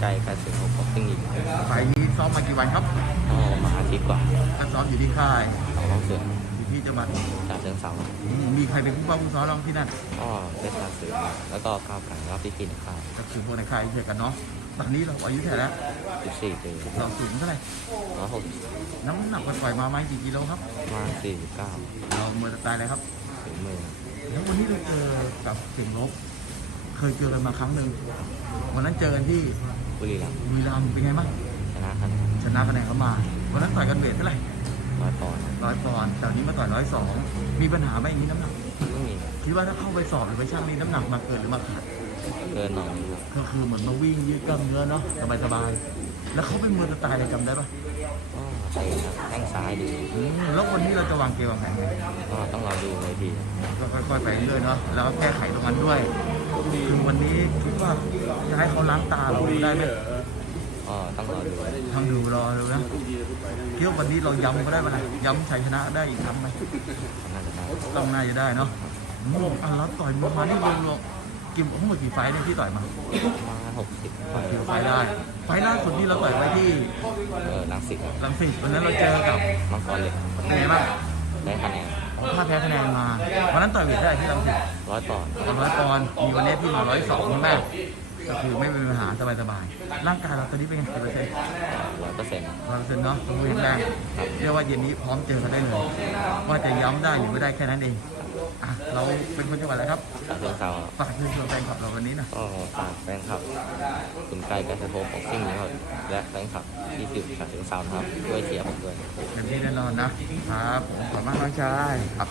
ใจการเสือของบ็อกซิ่งหญิงไฟล์นี้ซ้อมมากี่วันครับก็มาอาทิตย์กว่าก็ซ้อมอยู่ที่ค่ายของน้องเสืออยู่ที่จังหวัดจากเชิงเสาอืมมีใครเป็นผู้ป้องผู้ซ้อมน้องที่นั่นก็ได้ชาเสือแล้วก็ก้าวไก่รอบที่สี่ในค่ายก็คือพวกในค่ายเดียวกันเนาะตอนนี้เราอายุเท่าไหร่แล้วสิบสี่ปีเราสูงเท่าไหร่ร้อยหกน้ำหนักปล่อยๆมาไหมกี่กิโลครับ มาสี่สิบเก้าเราเมื่อตายเลยครับถึงหมื่นแล้ววันนี้เราเจอกับเสียงลบ เคยเจอกันมาครั้งหนึ่งวันนั้นเจอกันที่ บุรีรัมย์บุรีรัมย์เป็นไงบ้างชนะคะแนนชนะคะแนนเขามาวันนั้นต่อยกันเวทเท่าไหร่ร้อยปอนด์ร้อยปอนด์แต่วันนี้มาต่อยร้อยสองมีปัญหาไหมอย่างนี้น้ำหนักไม่มีคิดว่าถ้าเข้าไปสอบหรือไปชั่งนี่น้ำหนักมาเกินหรือมาขาดเกินหน่อยนึงก็คือเหมือนมาวิ่งยืดกล้ามเนื้อเนาะสบายๆแล้วเขาเป็นมวยสไตล์อะไรจำได้ปะก็เตะครับแข้งซ้ายดีอืมแล้ววันนี้เราจะวางเกมวางแผนไงก็ต้องรอดูเวทีก็ค่อยๆไปเรื่อยๆเนาะแล้วก็แก้ไขตรงนั้นด้วยคือ วันนี้คิดว่าจะให้เขาล้างตาเราได้ไหมก็ต้องรอดูทำดูรอดูนะคิดว่าวันนี้เราย้ำก็ได้ปะล่ะย้ำชัยชนะได้อีกครั้งไหมน่าจะได้ต้องน่าจะได้เนาะอืมอะแล้วต่อยมานี่รวมๆกี่ทั้งหมดกี่ไฟท์เนี่ยที่ต่อยมามาหกสิบกี่ไฟท์ได้ ไฟท์ล่าสุดที่เราต่อยไว้ที่เออลังสิตลังสิตวันนั้นเราเจอกับมังกรเหล็กเป็นไงบ้างได้คะแนน ถ้าแพ้คะแนนมาวันนั้นต่อยเวทได้ที่ลังสิตร้อยปอนด์ตอนร้อยปอนด์มีวันนี้ที่มาร้อยสองแม่ก็คือไม่เป็นปัญหาสบายๆร่างกายเราตอนนี้เป็นไงกี่เปอร์เซ็นต์ร้อยเปอร์เซ็นต์ร้อยเปอร์เซ็นต์เนาะสมบูรณ์แข็งแรงเรียกว่าเย็นนี้พร้อมเจอกันได้เลยว่าจะย้ำได้หรือไม่ได้แค่นั้นเอง อะเราเป็นคนจังหวัดอะไรครับจากเชิงเสาฝากเชิญชวนแฟนคลับเราวันนี้หนะก็ฝากแฟนคลับคุณไก่กัสโพบ็อกซิ่งนะครับและแฟนคลับที่อยู่ฉะเชิงเซานะครับช่วยเชียร์ผมด้วยเต็มที่แน่นอนนะครับผมขอบคุณมากน้องชายครับ